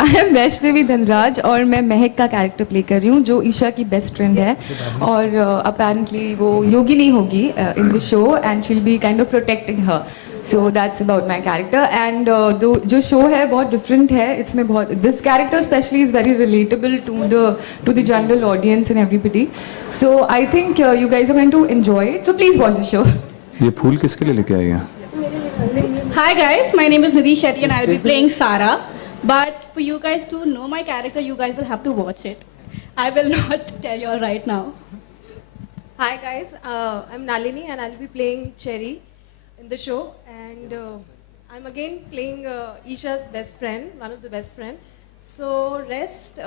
I am Vaishnavi Dhanraj और मैं महक का कैरेक्टर प्ले कर रही हूँ जो ईशा की बेस्ट फ्रेंड है और अपेरेंटली वो योगिनी होगी in the show and she will be kind of protecting her. So that's about my character and जो शो है बहुत डिफरेंट है. इसमें बहुत this character specially is very relatable to the general audience and everybody. So I think you guys are going to enjoy it. So please watch the show. ये फूल किसके लिए लेके आई हैं? Hi guys, my name is Nidhi Shetty and I'll be playing Sara. But for you guys to know my character, you guys will have to watch it. I will not tell you all right now. Hi guys, I'm Nalini and I'll be playing Cherry in the show. And I'm again playing Isha's best friend, one of the best friend. So rest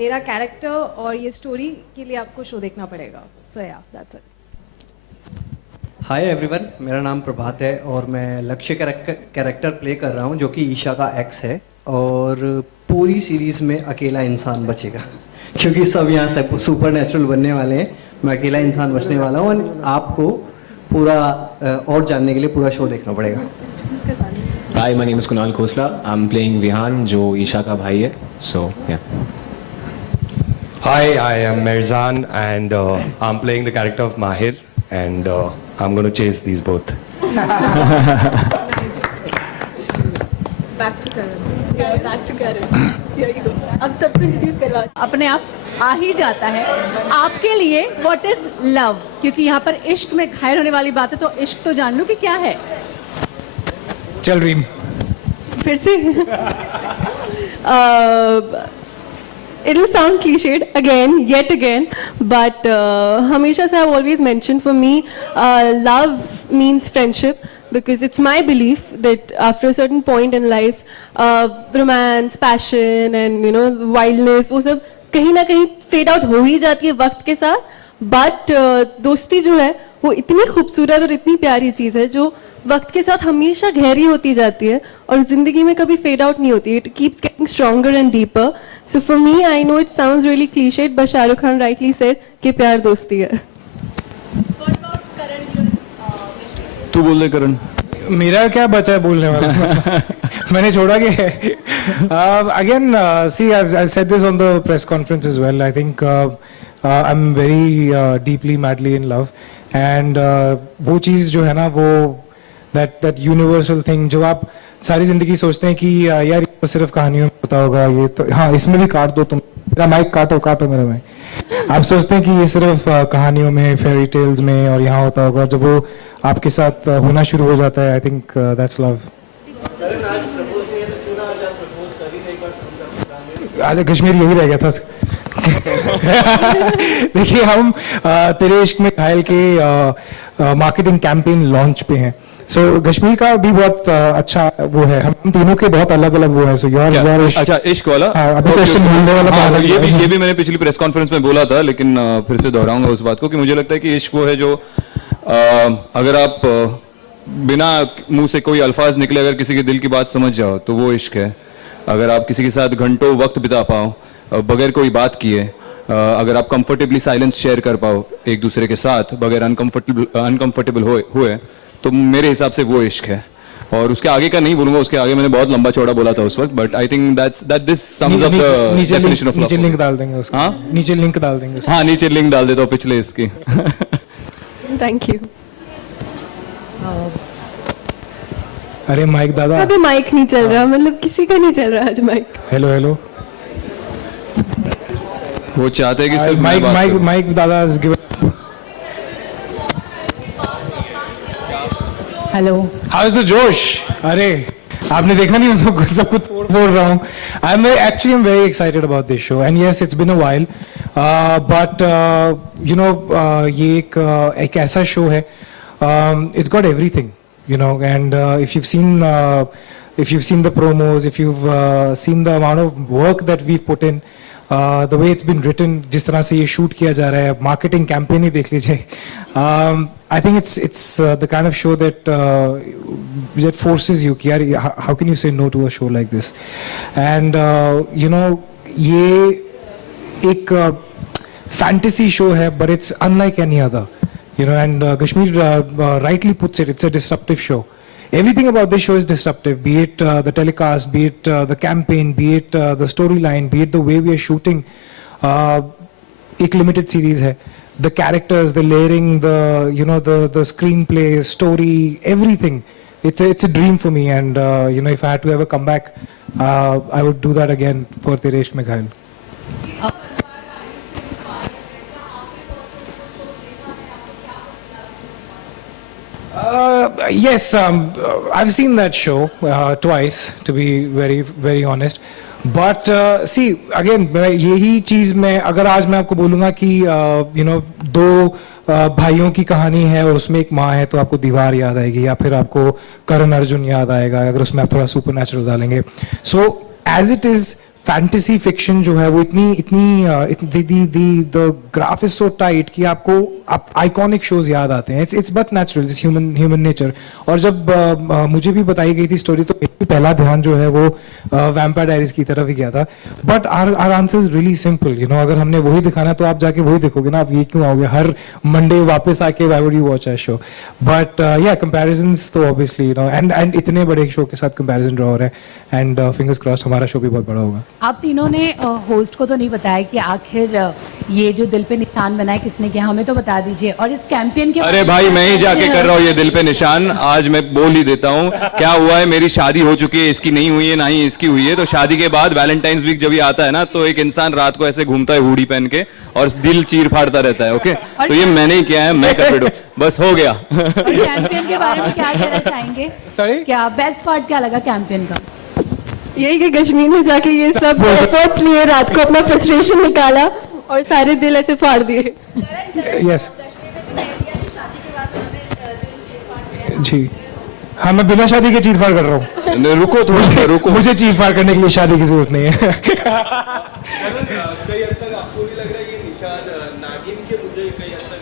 मेरा character और ये story के लिए आपको show देखना पड़ेगा. So yeah, that's it. Hi everyone, मेरा नाम प्रभात है और मैं लक्ष्य कैरेक्टर प्ले कर रहा हूँ जो कि ईशा का एक्स है. और पूरी सीरीज़ में अकेला इंसान बचेगा क्योंकि सब यहाँ से सुपर नेचुरल बनने वाले हैं. मैं अकेला इंसान बचने वाला हूँ और आपको पूरा और जानने के लिए पूरा शो देखना पड़ेगा. Hi, my name is Kunal Khosla. I am playing Vihan जो ईशा का भाई है. सो या. Hi, I am Mirzan and I'm playing the character of Mahir and I'm going to chase these both. Back to Karan. Yeah, back to Karan. Here you go. अब सबको introduce करवा. अपने आप आ ही जाता है. आपके लिए व्हाट इज लव? क्योंकि यहाँ पर इश्क में घायल होने वाली बात है तो इश्क तो जान लो कि क्या है. चल रीम. फिर से. It'll sound cliched again, yet again, but Hamisha sir have always mentioned for me, love means friendship because it's my belief that after a certain point in life, romance, passion, and wildness, वो सब कहीं ना कहीं fade out हो ही जाती है वक्त के साथ. But दोस्ती जो है वो इतनी खूबसूरत और इतनी प्यारी चीज़ है जो वक्त के साथ हमेशा गहरी होती जाती है और जिंदगी में कभी फेड आउट नहीं होती. It keeps getting stronger and deeper. So for me I know it sounds really clichéd but Shahrukh Khan rightly said कि प्यार दोस्ती है. तू बोल दे करण. मेरा क्या बचा है बोलने वाला. मैंने छोड़ा कि again see I said this on the press conference as well. I think I am very deeply madly in love and वो चीज़ जो है ना वो that universal thing जो आप सारी जिंदगी सोचते हैं कि यार ये तो सिर्फ कहानियों में होता होगा. ये तो हाँ, इसमें भी काट दो तुम. मेरा माइक काटो मेरा माइक. आप सोचते हैं कि ये सिर्फ कहानियों में, फेरी टेल्स में और यहाँ होता होगा. जब वो आपके साथ होना शुरू हो जाता है, आई थिंक दैट्स लव. आज कश्मीर यही रह गया था. देखिए, हम तेरे इश्क में घायल के मार्केटिंग कैंपेन लॉन्च पे हैं. सो कश्मीर का भी बहुत अच्छा वो है. हम तीनों के बहुत अलग अलग वो है. सो यार अच्छा, इश्क वाला. क्वेश्चन मिलने वाला. ये भी मैंने पिछली प्रेस कॉन्फ्रेंस में बोला था लेकिन फिर से दोहराऊंगा उस बात को कि मुझे लगता है कि इश्क वो है जो अगर आप बिना मुंह से कोई अल्फाज निकले अगर किसी के दिल की बात समझ जाओ तो वो इश्क है. अगर आप किसी के साथ घंटों वक्त बिता पाओ बगैर कोई बात किए, अगर आप कंफर्टेबली साइलेंस शेयर कर पाओ एक दूसरे के साथ बगैर अनकंफर्टेबल हुए तो मेरे हिसाब से वो इश्क है. और उसके आगे का नहीं बोलूंगा, उसके आगे मैंने बहुत लंबा चौड़ा बोला था उस वक्त. But I think that this sums up the definition of love. नीचे लिंक डाल देंगे उसका. हाँ, नीचे लिंक डाल देंगे. हाँ, नीचे लिंक डाल देता हूँ पिछले इसकी. Thank you. अरे माइक दादा, अभी माइक नहीं चल रहा. मतलब किसी का नहीं चल रहा आज माइक. Hello hello. वो चाहते हैं कि सिर्फ माइक दादा is given. Hello, how is the जोश? अरे आपने देखा नहीं, मैं तो सब कुछ बोल रहा हूँ. I am very excited about this show and yes, it's been a while but you know ये एक ऐसा शो है. It's got everything, you know, and if you've seen the promos, if you've seen the amount of work that we've put in, the way it's been written, जिस तरह से ये shoot किया जा रहा है, marketing campaign ही देख लीजिए. I think it's the kind of show that forces you कि यार how can you say no to a show like this? And you know, ये एक fantasy show है, but it's unlike any other. You know, and Kashmir rightly puts it, it's a disruptive show. everything about this show is disruptive, be it the telecast, be it the campaign, be it the storyline, be it the way we are shooting. एक limited series है. The characters, the layering, the screenplay, story, everything. It's a dream for me, and if I had to ever come back, I would do that again for Tere Ishq Mein Ghayal. Yes, I've seen that show twice, to be very, very honest. But see, again, यही चीज मैं अगर आज मैं आपको बोलूँगा कि दो भाइयों की कहानी है और उसमें एक माँ है, तो आपको दीवार याद आएगी, या फिर आपको करण अर्जुन याद आएगा अगर उसमें आप थोड़ा सुपर नेचुरल डालेंगे. So as it is fantasy fiction जो है वो the graph is so tight कि आपको आइकॉनिक शोज याद आते हैं. It's but natural, it's human nature. और जब मुझे भी बताई गई थी स्टोरी, तो पहला ध्यान जो है वो वैम्पायर डायरीज की तरफ ही गया था. But our answer is really simple. अगर हमने वही दिखाना है तो आप जाके वही देखोगे ना. आप ये क्यों आओगे हर मंडे वापस आके why would you watch a show? But या कंपैरिजंस तो ऑब्वियसली एंड इतने बड़े शो के साथ कंपैरिजन ड्रॉ हो रहा है, एंड फिंगर्स क्रॉस्ड हमारा शो भी बहुत बड़ा होगा. आप तीनों ने होस्ट को तो नहीं बताया कि आखिर ये जो दिल पे निशान बनाए किसने किया, हमें तो बता दीजिए. और इस कैंपेन के अरे भाई, मैं ही जाके कर रहा हूँ ये दिल पे निशान. आज मैं बोल ही देता हूँ क्या हुआ है. मेरी शादी हो चुकी है, इसकी नहीं हुई है, ना ही इसकी हुई है. तो शादी के बाद वैलेंटाइंस वीक जब ये आता है ना, तो एक इंसान रात को ऐसे घूमता है हुडी पहन के और दिल चीर फाड़ता रहता है. ओके, तो ये मैंने ही किया है, मैं कर दूं, बस हो गया. कैंपेन के बारे में क्या कहना चाहेंगे? Sorry? क्या बेस्ट पार्ट क्या लगा कैंपेन का? यही कि कश्मीर में जाके ये सब एफर्ट्स लिए, रात को अपना फ्रस्ट्रेशन निकाला और सारे दिल ऐसे फाड़ दिए. यस जी, हाँ, मैं बिना शादी के चीर फाड़ कर रहा हूँ. रुको थोड़ा, रुको. मुझे चीर फाड़ करने के लिए शादी की जरूरत नहीं है.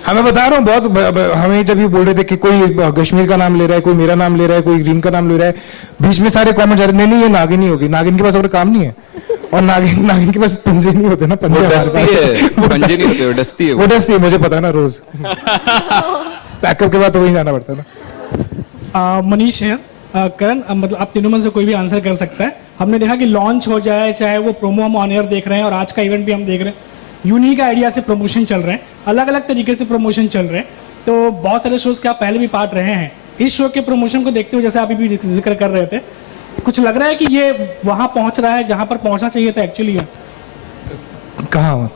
हाँ, मैं बता रहा हूँ बहुत. हमें जब ये बोल रहे थे कि कोई कश्मीर का नाम ले रहा है, कोई मेरा नाम ले रहा है, कोई ग्रीन का नाम ले रहा है, बीच में सारे कॉमेंट जा रहे हैं, नहीं ये नागिन ही होगी. नागिन के पास और काम नहीं है, और नागिन के पास पंजे नहीं होते ना. पंजे पंजे नहीं होते, वो डसती है, मुझे पता है ना. रोज पैकअप के बाद तो वहीं जाना पड़ता है ना. मनीष है. करण, मतलब आप तीनों में से कोई भी आंसर कर सकता है. हमने देखा कि लॉन्च हो जाए, चाहे वो प्रोमो हम ऑन एयर देख रहे हैं और आज का इवेंट भी हम देख रहे हैं, यूनिक आइडिया से प्रमोशन चल रहे हैं, अलग अलग तरीके से प्रमोशन चल रहे हैं. तो बहुत सारे शोज के आप पहले भी पार्ट रहे हैं. इस शो के प्रमोशन को देखते हुए, जैसे आप भी जिक्र कर रहे थे, कुछ लग रहा है कि ये वहां पहुंच रहा है जहां पर पहुंचना चाहिए था एक्चुअली? कहाँ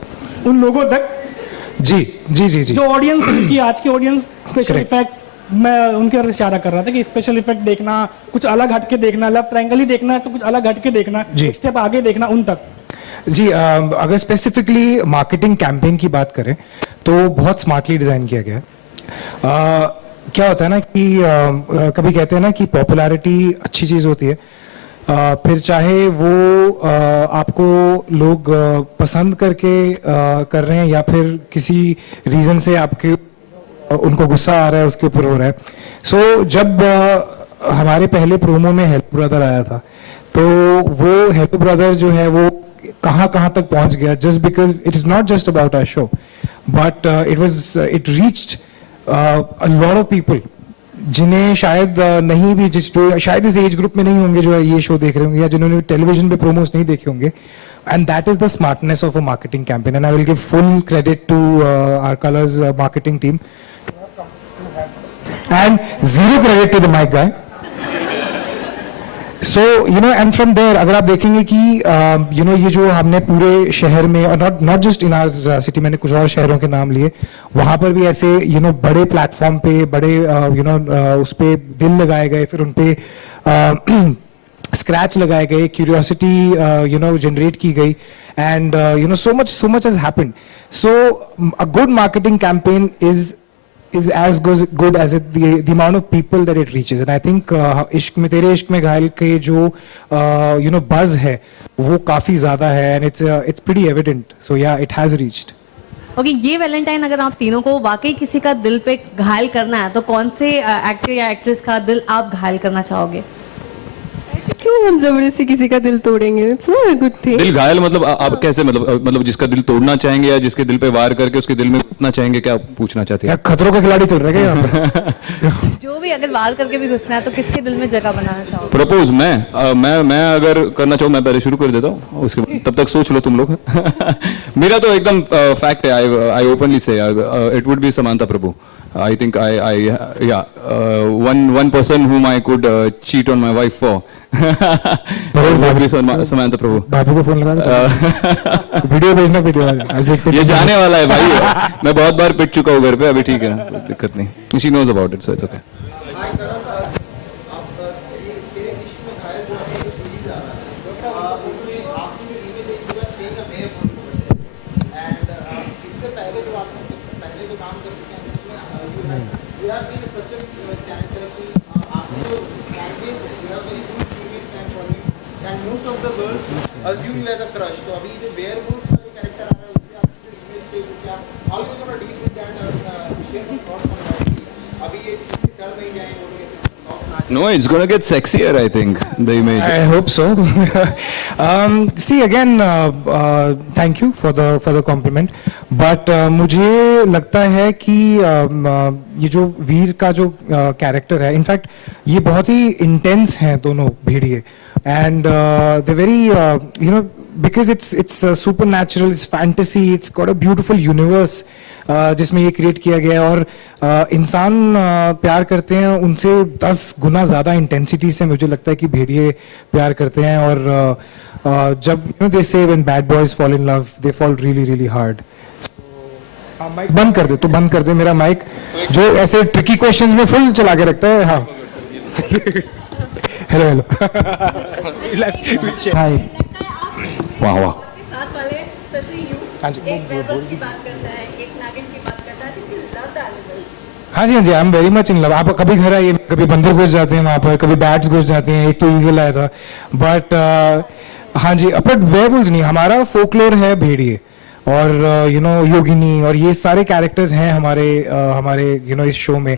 उन लोगों तक जी जी जी जी जो ऑडियंस की आज की ऑडियंस स्पेशल इफेक्ट्स, मैं उनके तरफ इशारा कर रहा था कि स्पेशल इफेक्ट देखना, कुछ अलग हटके देखना, लव ट्रायंगल ही देखना है तो कुछ अलग हटके देखना, एक स्टेप आगे देखना, उन तक. जी, अगर स्पेसिफिकली मार्केटिंग कैंपेन की बात करें तो बहुत स्मार्टली डिजाइन किया गया है. क्या होता है ना कि कभी कहते हैं ना कि पॉपुलैरिटी अच्छी चीज होती है, फिर चाहे वो आपको लोग पसंद करके कर रहे हैं या फिर किसी रीजन से आपके उनको गुस्सा आ रहा है उसके ऊपर हो रहा है. सो जब हमारे पहले प्रोमो में हेल्प ब्रदर आया था, तो वो हेल्प ब्रदर जो है वो कहाँ तक पहुंच गया, just because it is not just about our show, but it reached a lot of people जिन्हें शायद नहीं भी, शायद इस एज ग्रुप में नहीं होंगे जो ये शो देख रहे होंगे, या जिन्होंने टेलीविजन पे प्रोमोस नहीं देखे होंगे. And that is the smartness of a marketing campaign, and I will give full credit to our Colors marketing team, and zero credit to the mic guy. So and from there, अगर आप देखेंगे कि ये जो हमने पूरे शहर में, और not just in our city, मैंने कुछ और शहरों के नाम लिए, वहां पर भी ऐसे बड़े प्लेटफॉर्म पे बड़े उस पे दिल लगाए गए, फिर उन पे स्क्रैच लगाए गए, क्यूरियोसिटी जनरेट की गई, and so much has happened. So a good marketing campaign is as good as the amount of people that it reaches, and I think तेरे इश्क में घायल के जो buzz है वो काफी ज्यादा है, and it's pretty evident. So yeah, it has reached. Okay, ये वैलेंटाइन अगर आप तीनों को वाकई किसी का दिल पे घायल करना है तो कौन से एक्टर या एक्ट्रेस का दिल आप घायल करना चाहोगे? क्यों क्यों हम जबरदस्ती किसी का दिल तोड़ेंगे? It's not a good thing. दिल घायल मतलब आप कैसे मतलब जिसका दिल तोड़ना चाहेंगे या जिसके दिल पे वार करके उसके दिल में घुसना चाहेंगे, क्या पूछना चाहते हैं? क्या खतरों का खिलाड़ी चल रहा है क्या यहाँ पे? जो भी अगर वार करके भी घुसना है तो किसके दिल में जगह बनाना चाहोगे? प्रपोज मैं अगर करना चाहूँ मैं पहले शुरू कर देता हूँ, उसके बाद तब तक सोच लो तुम लोग. मेरा तो एकदम फैक्ट है. I openly say it would be Samantha Prabhu. I think one person whom I could cheat on my wife for. would be Samantha Prabhu. बाबू को फोन लगा वीडियो भेजना, वीडियो आज देखते ये जाने वाला है भाई. मैं बहुत बार पिट चुका हूँ घर पे, अभी ठीक है, कोई दिक्कत नहीं. She knows about it, so it's okay. assume you as a crush. तो अभी जो werewolf का जो कैरेक्टर आ रहा है उससे आपकी जो इमेज पे क्या how you gonna deal with that share some thoughts on that. अभी ये डर नहीं जाएंगे वो लोग. No, it's gonna get sexier, I think, the image. I hope so. See again, thank you for the compliment. But मुझे लगता है कि ये जो वीर का जो कैरेक्टर है, इनफैक्ट ये बहुत ही इंटेंस हैं दोनों भेड़िए. And they're very, because it's supernatural, it's fantasy, it's got a beautiful universe जिसमें ये क्रिएट किया गया है. और इंसान प्यार करते हैं उनसे 10 गुना ज़्यादा इंटेंसिटी से मुझे लगता है कि भेड़िए प्यार करते हैं. और जब they say when bad boys fall in love, they fall really really hard. Mic बंद कर दे, तो बंद कर दे मेरा माइक, जो ऐसे ट्रिकी क्वेश्चंस में फुल चला के रखता है. हाँ हेलो हेलो हाय. वाह वाह. साथ वाले स्पेशली यू एक werewolf की बात करता है, एक नागिन की बात करता है. You love the animals. हाँ जी हाँ जी, I am very much in love. आप कभी घर आइए, कभी बंदर घुस जाते हैं वहाँ पर, कभी बैट्स घुस जाते हैं, एक तो ईगल आया था. बट हाँ जी, बट वेयरवुल्व्स नहीं, हमारा फोकलोर है भेड़िए और योगिनी और ये सारे कैरेक्टर्स हैं हमारे इस शो में.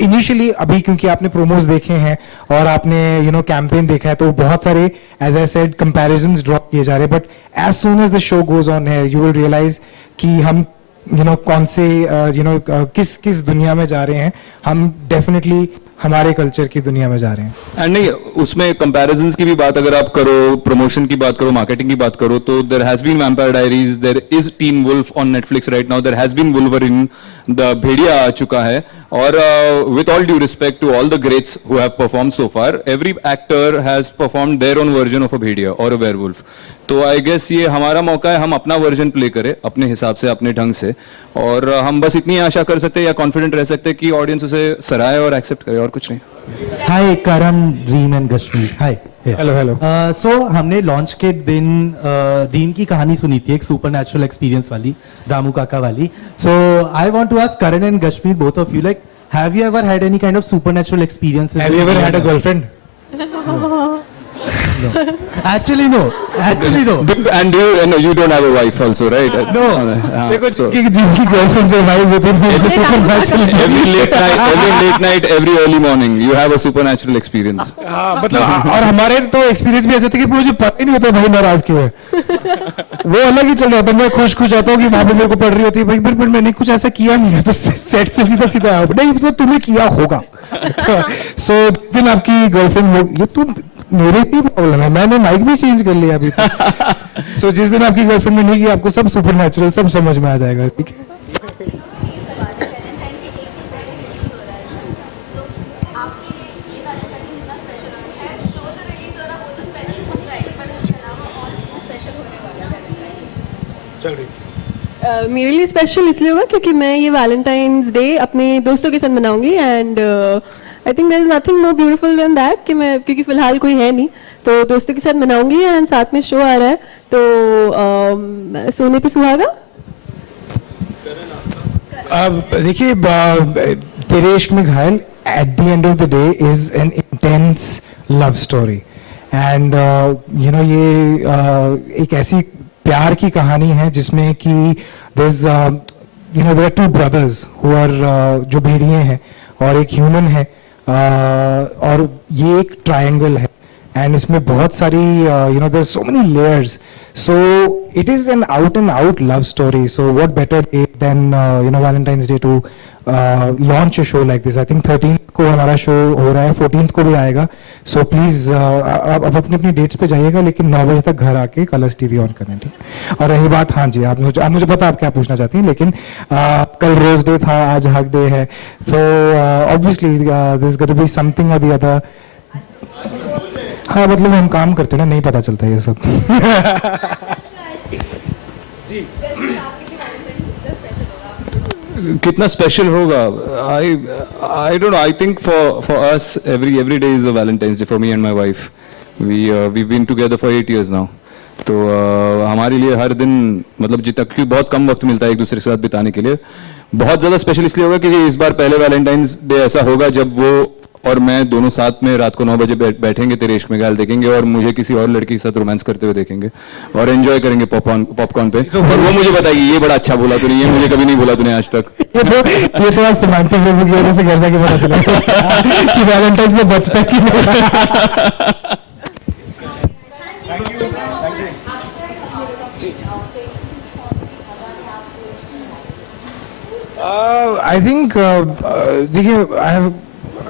इनिशियली अभी क्योंकि आपने प्रोमोज देखे हैं और आपने कैंपेन देखा है, तो बहुत सारे as I said comparisons draw किए जा रहे हैं. But as soon as the show goes on है, यू विल रियलाइज कि हम कौन से किस दुनिया में जा रहे हैं. हम डेफिनेटली हमारे कल्चर की दुनिया में जा रहे हैं. एंड नहीं, उसमें कंपैरिजंस की भी बात अगर आप करो, प्रमोशन की बात करो, मार्केटिंग की बात करो, तो there has been Vampire Diaries, there is Teen Wolf on Netflix right now, there has been Wolverine, the Bhediya आ चुका है. और with all due respect to all the greats who have performed so far, every actor has performed their own version of a bhediya और a werewolf. तो I guess ये हमारा मौका है, हम अपना वर्जन प्ले करें अपने हिसाब से, अपने ढंग से. और हम बस इतनी आशा कर सकते हैं या कॉन्फिडेंट रह सकते हैं कि ऑडियंस उसे सराहे और एक्सेप्ट करे, और कुछ नहीं. Hi Karan, Reem and Gashmeer. Hi. Hello hello. So हमने लॉन्च के दिन रीम की कहानी सुनी थी, एक सुपरनैचुरल एक्सपीरियंस वाली, दामू काका वाली. So I want to ask Karan and Gashmeer, both of you, like have you ever had any kind of supernatural experiences? Have you ever had a girlfriend? Actually no. And you don't have a wife also, right? No. देखो जिनकी girlfriend से wife होती है, every late night, every early morning, you have a supernatural experience. मतलब और हमारे तो experience भी ऐसे होते कि मुझे पता ही नहीं होता भाई नाराज क्यों है. वो अलग ही चल रहा होता है. मैं खुश जाता हूँ कि वहाँ पे मेरे को पड़ रही होती है भाई, पर मैंने कुछ ऐसा किया नहीं है, तो सेट से सीधा नहीं, तो तुमने किया होगा. सो दिन आपकी गर्लफ्रेंड होगी, तो मेरे से प्रॉब्लम है, मैंने माइक भी चेंज कर लिया अभी. सो जिस दिन आपकी गर्लफ्रेंड में नहीं की, आपको सब सुपरनैचुरल सब समझ में आ जाएगा. ठीक है. मेरे लिए स्पेशल इसलिए होगा क्योंकि मैं ये वैलेंटाइंस डे अपने दोस्तों के साथ मनाऊंगी. And I think there is nothing more beautiful than that कि मैं, क्योंकि फिलहाल कोई है नहीं, तो दोस्तों के साथ मनाऊंगी. एंड साथ में शो आ रहा है, तो सोने पे सुहागा. देखिए, तेरे Ishk Mein Ghayal at the end of the day is an intense love story. And ये एक ऐसी प्यार की कहानी है जिसमें कि there are two brothers who are, जो भेड़िए हैं और एक ह्यूमन है, और ये एक ट्रायंगल है एंड इसमें बहुत सारी you know there so many layers. So it is an out and out love story. So what better day than you know Valentine's Day to launch a show like this? I think 13th को हमारा show हो रहा है, 14th को भी आएगा. So please आप अपनी अपनी डेट्स पे जाइएगा, लेकिन 9 बजे तक घर आके कलर्स टीवी ऑन करना, ठीक. और रही बात, हाँ जी, आप मुझे पता आप क्या पूछना चाहती हैं, लेकिन कल रोज डे था, आज हक डे है. So obviously there's got to be something or the other. हाँ, मतलब हम काम करते हैं ना, नहीं पता चलता ये सब. कितना स्पेशल होगा, I don't know. I think for us every day is a Valentine's day for me and my wife. We been together for 8 years now. तो हमारे लिए हर दिन, मतलब जितना, क्योंकि बहुत कम वक्त मिलता है एक दूसरे के साथ बिताने के लिए, बहुत ज़्यादा स्पेशल इसलिए होगा कि इस बार पहले वैलेंटाइंस डे ऐसा होगा जब वो और मैं दोनों साथ में रात को 9 बजे बैठेंगे, तेरे इश्क में गाल देखेंगे और मुझे किसी और लड़की के साथ रोमांस करते हुए देखेंगे और एंजॉय करेंगे पॉपकॉर्न पे. और वो मुझे बताएगी ये बड़ा अच्छा बोला तूने, ये मुझे कभी नहीं बोला तूने आज तक. ये तो आज सिमेंटिक रिव्यू की वजह से घर जाके पता चला कि वैलेंटाइंस में बचता कि नहीं. I think देखिए,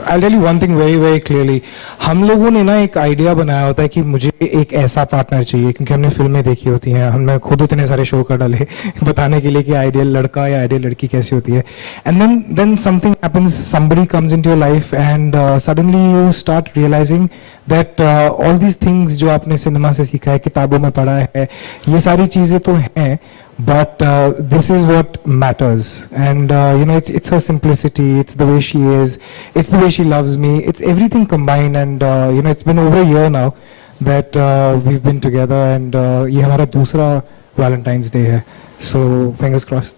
I'll tell you one thing very very clearly. हम लोगों ने ना एक आइडिया बनाया होता है कि मुझे एक ऐसा पार्टनर चाहिए, क्योंकि हमने फिल्में देखी होती हैं, हमने खुद इतने सारे शो कर डाले बताने के लिए कि आइडियल लड़का या आइडियल लड़की कैसी होती है. And then something happens, somebody comes into your life and suddenly you start realizing that all these things जो आपने सिनेमा से सीखा है, किताबों में पढ़ा है, ये सारी चीजें तो हैं, but this is what matters. And you know, it's her simplicity, it's the way she is, it's the way she loves me, it's everything combined. And you know, it's been over a year now that we've been together, and ये हमारा दूसरा Valentine's Day है, so fingers crossed.